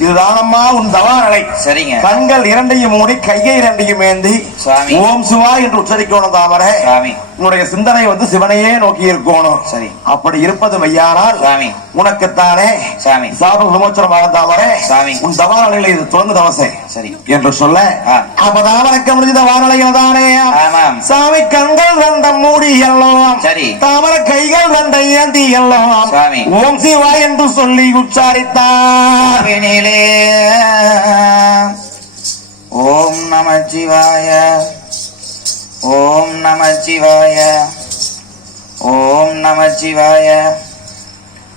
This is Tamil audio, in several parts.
இதுதானம்மா உன் தவானலை. சரிங்க. கண்கள் இரண்டையும் மூடி கையை இரண்டையும் ஏந்தி ஓம் சிவா என்று உச்சரிக்கணும் தாமரை. உன்னுடைய சிந்தனை வந்து சிவனையே நோக்கி இருக்கணும். சரி. அப்படி இருப்பது மெய்யானால் சுவாமி உனக்குத்தானே சாமி. சாப விமோச்சனமாக தாமரை சாமி. உன் தவாரலையில் இது தொடர்ந்து தவசை. சரி. என்று சொல்ல வணக்க முடிஞ்ச வாரலையில் தானே சாமி கண்கள் ரெண்டம் மூடி எல்லாம் சரி. தாமர கைகள் ரெண்டை ஏந்தி எல்லாம் சாமி. ஓம் சிவா என்று சொல்லி உச்சாரித்தார். ஓம் நம சிவாய. ஓம் நம சிவாய. ஓம் நம சிவாய.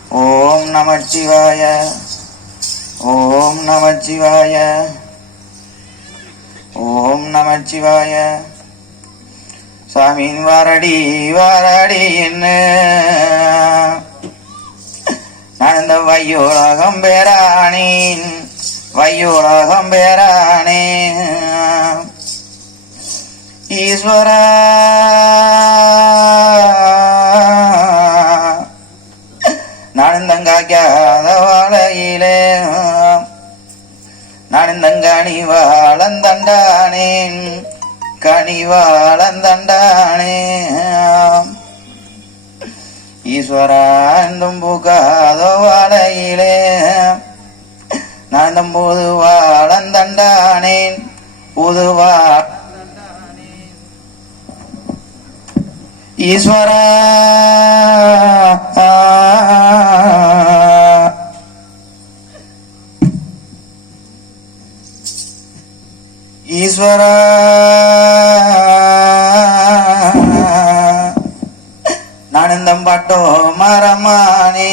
ஓம் நம சிவாய. ஓம் நம சிவாய. ஓம் நம சிவாய. சாமியின் வாரடி வாரடி என்ன? நான் இந்த வையோலகம் பேரானேன். வையோலகம் பேரானே ஈஸ்வர நான் தங்காக்காத வாழையிலே நான் வாழந்தண்டானேன் கனிவாழந்தண்டானே வாழந்தண்டானே ஈஸ்வராண்டும் வாழையிலே நான் புது வாழந்தண்டானேன் புதுவா ஈஸ்வர ஈஸ்வர நானந்தம் பாட்டோ மரமானே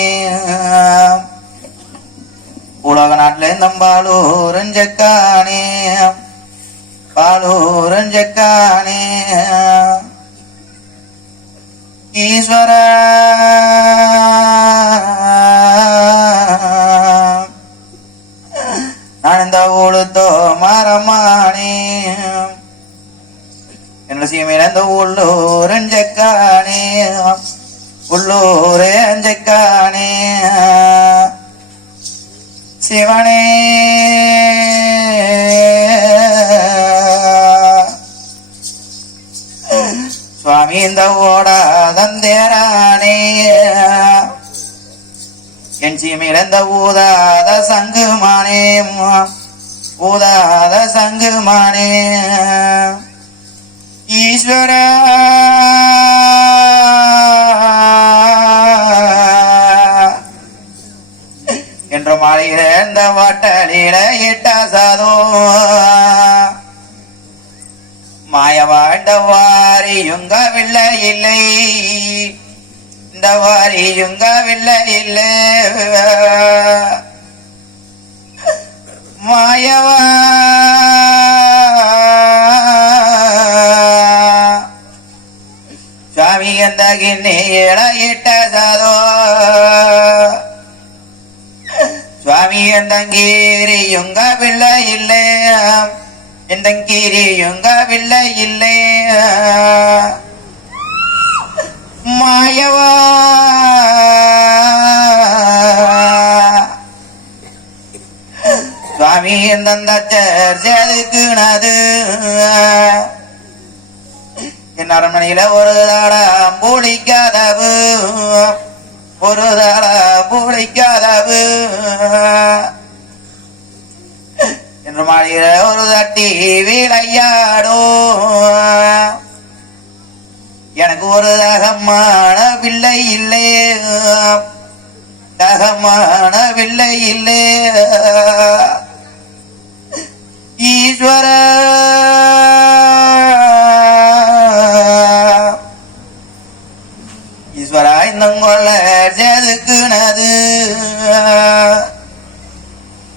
உலக நாட்டில் இந்த பாலூரஞ்சக்கானே பாலூரஞ்சக்கானே ஈஸ்வர. நான் உளுத்தோ மரமானே என்ன சீமையில இந்த உள்ளூரஞ்சக்கானே உள்ளூரே அஞ்சக்கானே சிவனே. சுவாமி இந்த ஓடாதந்தேரானே என் சீமையில இந்த ஊதாத சங்குமானே. ஊதாத சங்குமானே. ஈஸ்வர. என்று மாளிகிற இந்த இட்ட சாதோ. மாய வாழ்ந்தவா வாரியுங்கவில்லை இல்லை இந்த வாரியுங்கவில்லை இல்லை மாயவா சுவாமி அந்த கிண்ணேட இட்டதோ சுவாமி அந்த கீரியுங்கவில்லை இல்லை இந்த கீரியுங்கவில்லை இல்லை சுவாமி எந்தந்த என் அரண்மனையில ஒரு தாடம் பூடிக்காதவு. ஒரு தாடம் பூடிக்காதவு. என்று மாளிகிற ஒரு தட்டி விளையாடோ எனக்கு ஒரு தகமான பிள்ளை இல்லை. தகமான பிள்ளை இல்லை. ஈஸ்வர. ஈஸ்வரா இந்த கொள்ள செதுக்குனது.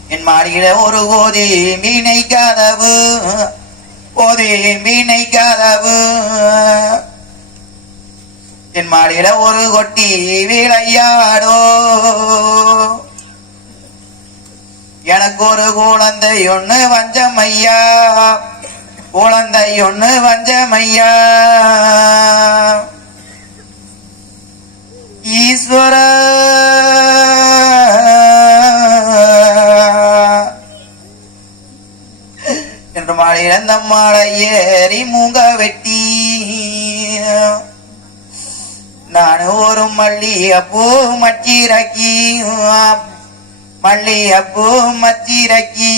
என் மாடியில ஒரு கோதி மீனை கதவு. கோதி மீனை கதவு. என் மாடியில ஒரு கொட்டி விளையாடோ எனக்கு ஒரு குழந்தை ஒன்று வஞ்சமையா? குழந்தை ஒன்று வஞ்சமையா? ஈஸ்வர! என்று மாலை இழந்த மாலை ஏறி மூங்க வெட்டி. நான் ஒரு மல்லி அப்போ மச்சிரக்கி மல்லிகைப்பூ மச்சிரக்கி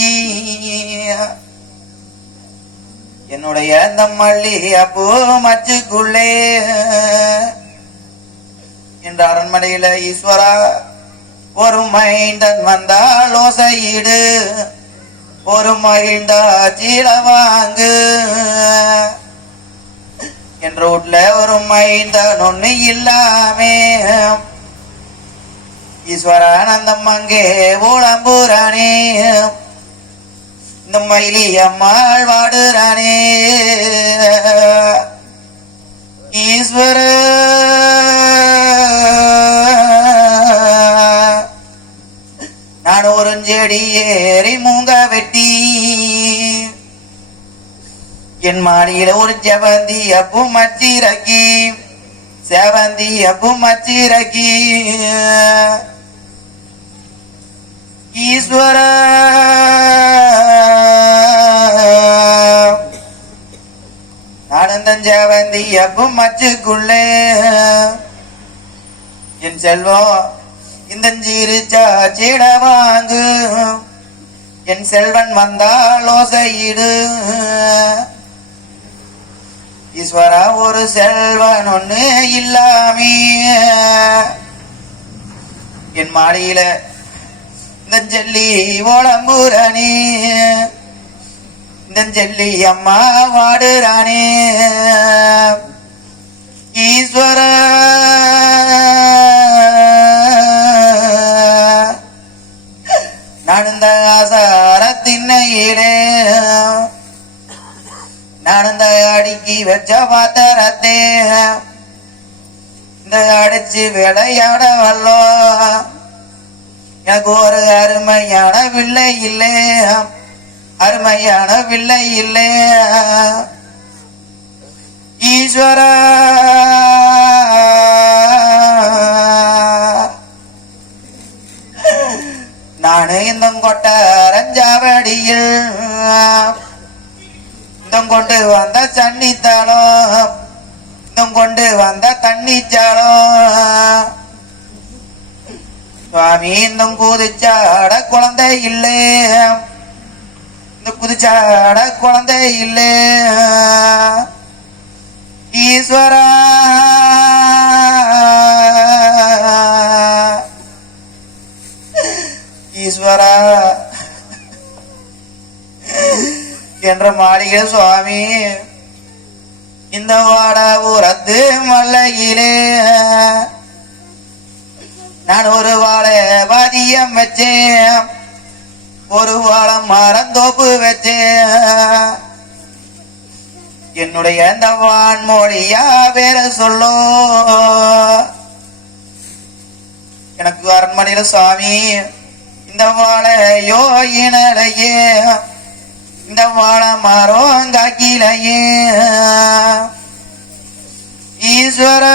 என்னுடைய அந்த மல்லிகைப்பூ மச்சுக்குள்ளே என்ற அரண்மனையில ஈஸ்வரா ஒரு மைண்டன் வந்தால் ஓசையீடு. ஒரு மகிழ்ந்தா சீட வாங்கு. என் ரோட்ல ஒரு மைண்டன் ஒண்ணு இல்லாமே. ஈஸ்வரானந்தம் அங்கே ஓளம்பூரானே இந்த மயிலி அம்மாள் வாடுறானே. ஈஸ்வர நான் ஒரு செடி ஏறி மூங்க வெட்டி. என் மாடியில ஒரு செவந்தி அப்பு மச்சிரக்கி செவந்தி அப்பு மச்சிரக்கி ஈஸ்வர ஆனந்தம் செவந்தி அப்பு மச்சுக்குள்ளே என் செல்வம் இந்த சீட வாங்கு என் செல்வன் வந்தால் ஓசையிடு ஈஸ்வரா ஒரு செல்வன் ஒண்ணு இல்லாமே என் மாடியில இந்த ஓளம்பூரணி ஓளம்புரானே அம்மா வாடுறானே. ஈஸ்வர. நடந்த ஆசாரத்தின்னையிலே நடந்த அடிக்கி வச்ச பாத்திரத்தே. இந்த அடிச்சு விளையாட வல்லோ. எனக்கு ஒரு அருமையான வில்லை இல்லை. அருமையான வில்லை இல்லை. ஈஸ்வரா. நானு கொட்ட அரஞ்சாவடியில். இன்னும் கொண்டு வந்த சன்னித்தாளம். இன்னும் கொண்டு வந்த தண்ணிச்சாளம். சுவாமி இந்த குதிச்சாட குழந்தை இல்லை. இந்த குதிச்சாட குழந்தை இல்லை. ஈஸ்வரா. ஈஸ்வரா. என்ற மாளிகை சுவாமி இந்த வாடாபுரத்து மல்லையிலே. நான் ஒரு வாழ பாதியம் வச்சேன். ஒரு வாழம் மரந்தோப்பு வச்சேன். என்னுடைய அந்த வான்மொழியா வேற சொல்லோ. எனக்கு அரண்மனையில சுவாமி இந்த வாழையோ இனலையே இந்த வாழை மரம் காக்கிலையே ஈஸ்வர